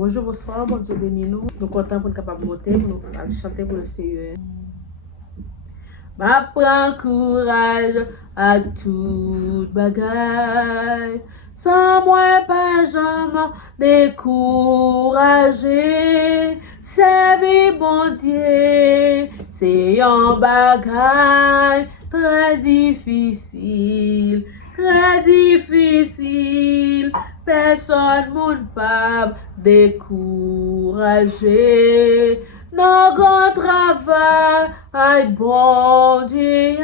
Bonjour, bonsoir, bon Dieu bénis nous. Nous comptons pour être capable de monter, pour nous chanter pour le Seigneur. Ma prends courage à toute bagaille. Sans moi, pas jamais décourager. Servir bon Dieu, c'est un bagaille très difficile, très difficile. Personne moun pas décourager. Non grand travail, bon Dieu,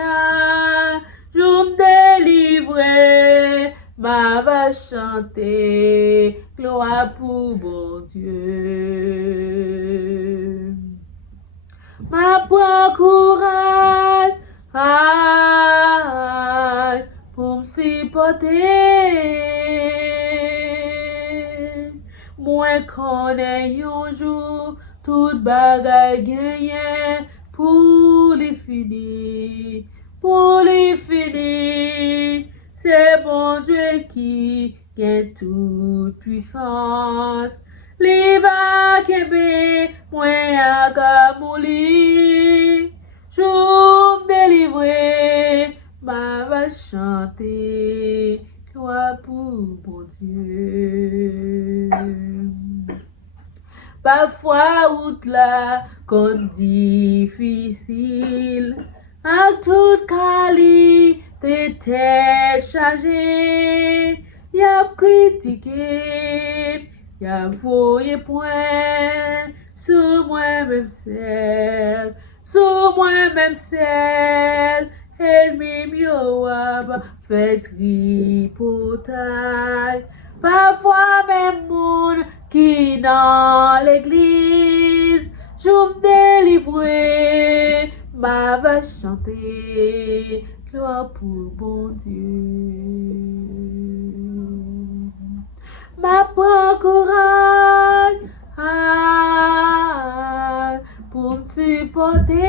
je me délivrer, ma va chanter, gloire pour bon Dieu. Ma prend courage, pour me supporter. Moi connais un jour, toute bagaille gagne pour les finir, pour les finir. C'est bon Dieu qui gagne toute puissance. Li va kebe, moi à Gamouli. Je me délivrer, ma va chanter, gloire pour bon Dieu. Parfois, route là, comme difficile, à toute qualité tête chargée, y a critiqué, y a voyé point, sur moi-même celle, sur moi-même celle, elle m'y fait tripotaille. Parfois même monde qui dans l'église, je me délivrer, ma va chanter, gloire pour bon Dieu. Ma prend courage, pour me supporter.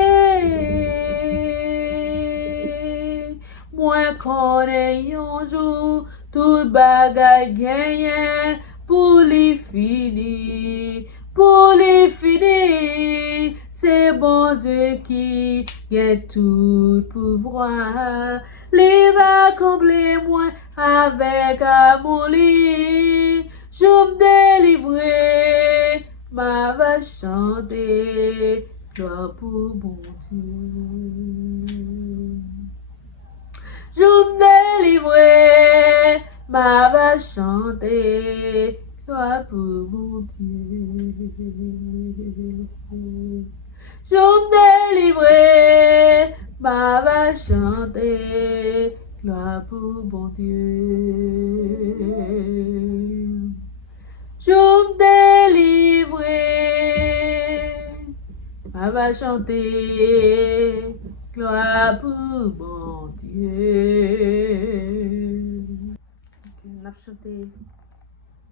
Moi connais un jour, toute bagaille gagne, pour les finir, pour les finir. C'est bon Dieu qui gagne tout pouvoir. Les va combler moi avec amour. Je me délivrer, ma va chanter, gloire pour bon Dieu. Je me délivrer, ma va chanter, gloire pour mon Dieu. Je me délivrer, ma va chanter, gloire pour bon Dieu. Je me délivrer, ma va chanter, gloire pour bon Dieu. On a chanté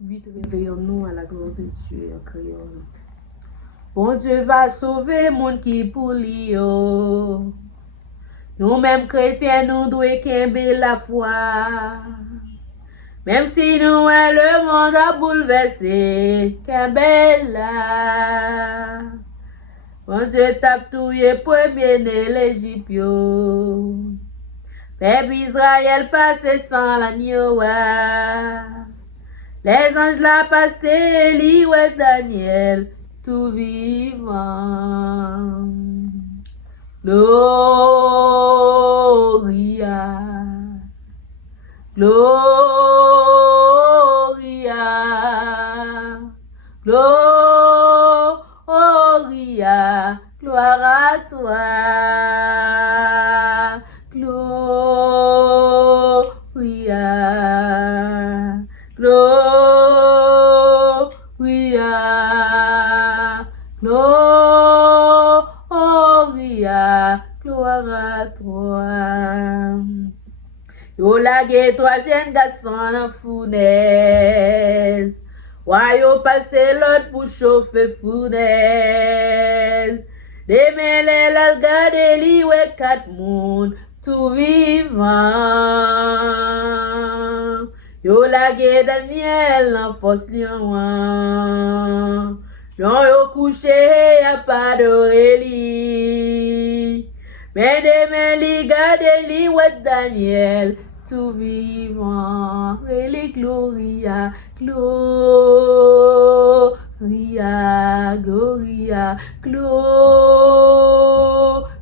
8 réveillons-nous à la gloire de Dieu en créole. Bon Dieu va sauver monde qui pour lui. Nous-mêmes chrétiens, nous devons kembe la foi. Même si nous, le monde a bouleversé, kembe la. Bon Dieu tape touye premier-né l'Égypte. Peuple Israël passé sans l'agneau. Les anges l'ont passé, li ouais Daniel, tout vivant. Gloria, Gloria, Gloria, gloire à toi. Gloria, Gloria, Gloria, gloire à toi. Yo lage trois jeunes garçons en fournaise. Ouais, yo passé l'autre pour chauffer fournaise. Démêlé la garde li ouais 4 moun tout vivant. Yo lage Daniel en force lion. couché, y'a pas d'Aurélie. Mais demain, li gade li ouais Daniel, tout vivant, et Gloria, Gloria, Gloria,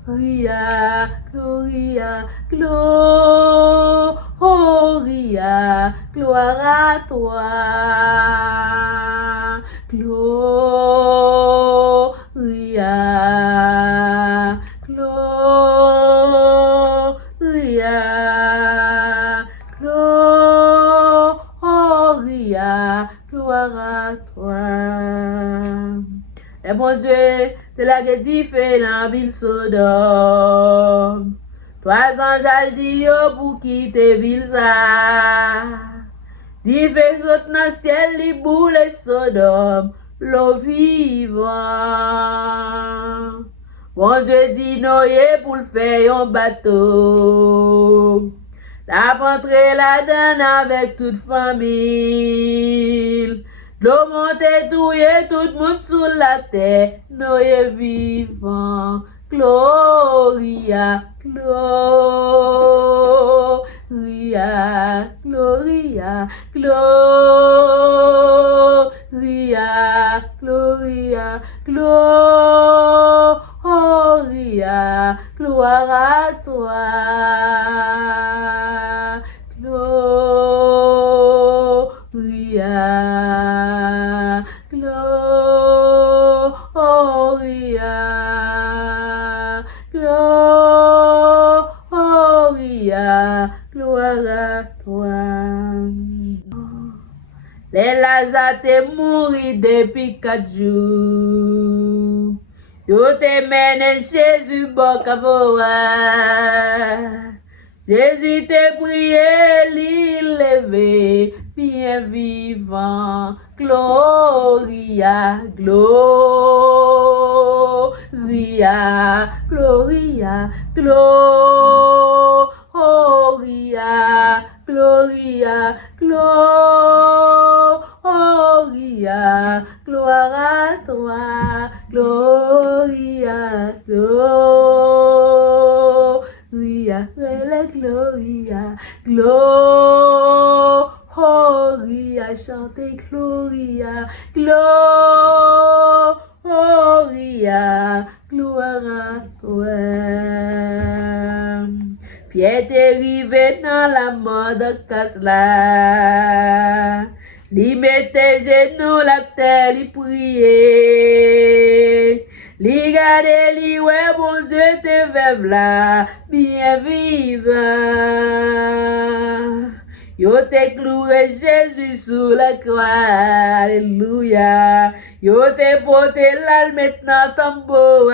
Gloria, Gloria, Gloria, gloire à toi, Gloria, Gloria, Gloria, gloire à toi. Et bon Dieu, t'es la que dit fait dans la ville Sodome. 3 anges al dit yo pour quitter ville ça. Dit fait saute dans ciel li boule Sodome, l'eau vivant. Bon Dieu dit Noé pour le faire un bateau. La rentrée là-dedans avec toute famille. L'eau monte douille tout le monde sous la terre. Noé vivant. Gloria, Gloria, Gloria, Gloria, Gloria, Gloria, gloire à toi. Gloria, Gloria, Gloria, gloire à toi. Les Lazare t'es mouru depuis 4 jours. Yo te mène Jésus Bocavoa. Jésus te prié, l'île levé, bien vivant. Gloria, Gloria, Gloria, Gloria, Gloria, Gloria, gloire à toi, Gloria, Gloria, Gloria, Gloria, chantez Gloria, Gloria, gloire à toi. Pierre t'est arrivé dans la mode casse là. Li mette genoux la terre, li prier. Li gade li ouais bon Dieu te veuve là, bien vivant. Yo te cloué Jésus sous la croix, alléluia. Yo te porté là maintenant tambour.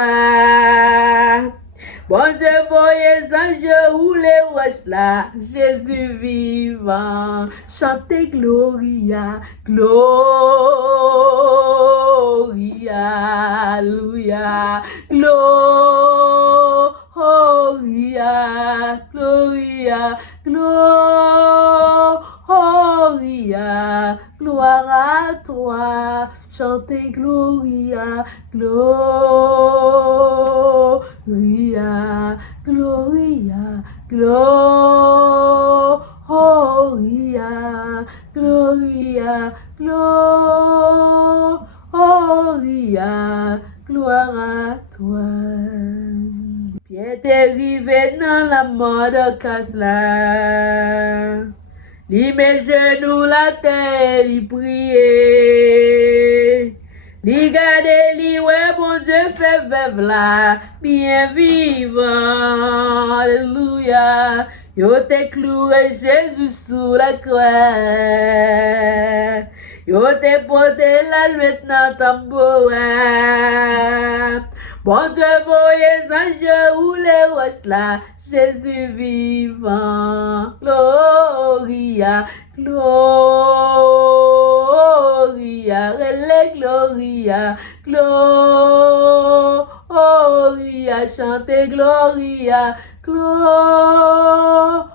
Bon Dieu voyez anges ou les roches là, Jésus vivant, chantez Gloria, Gloria, Alléluia, Gloria, Gloria, Gloria, gloire à toi, chantez Gloria, Gloria, Gloria, Gloria, Gloria, Gloria, gloire à toi. Pierre t'est arrivé dans la mode casse là. Li met genoux la terre, li prier. Li gade li ouais bon Dieu fait veuve là, bien vivant, alléluia. Yo te cloué Jésus sous la croix. Yo te porté la maintenant tambour. Bon Dieu voyez anges ou les roches là, Jésus vivant, Gloria, Gloria, relais Gloria, Gloria, chantez Gloria, Gloria,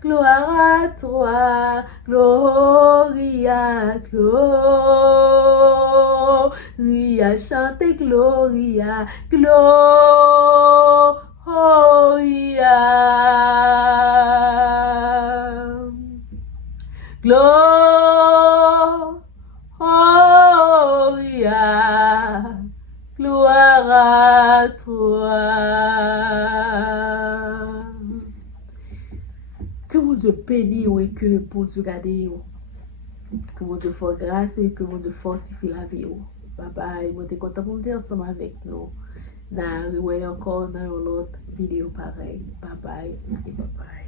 gloire à toi, Gloria, Gloria. Gloria, chante Gloria, Gloria. Gloria, gloire à toi. Que mon Dieu bénisse et que mon Dieu garde. Que mon Dieu fasse grâce et que mon Dieu fortifie la vie. Bye bye. Je suis content pour me dire ensemble avec nous. Dans encore dans une autre vidéo pareil. Bye bye et bye bye.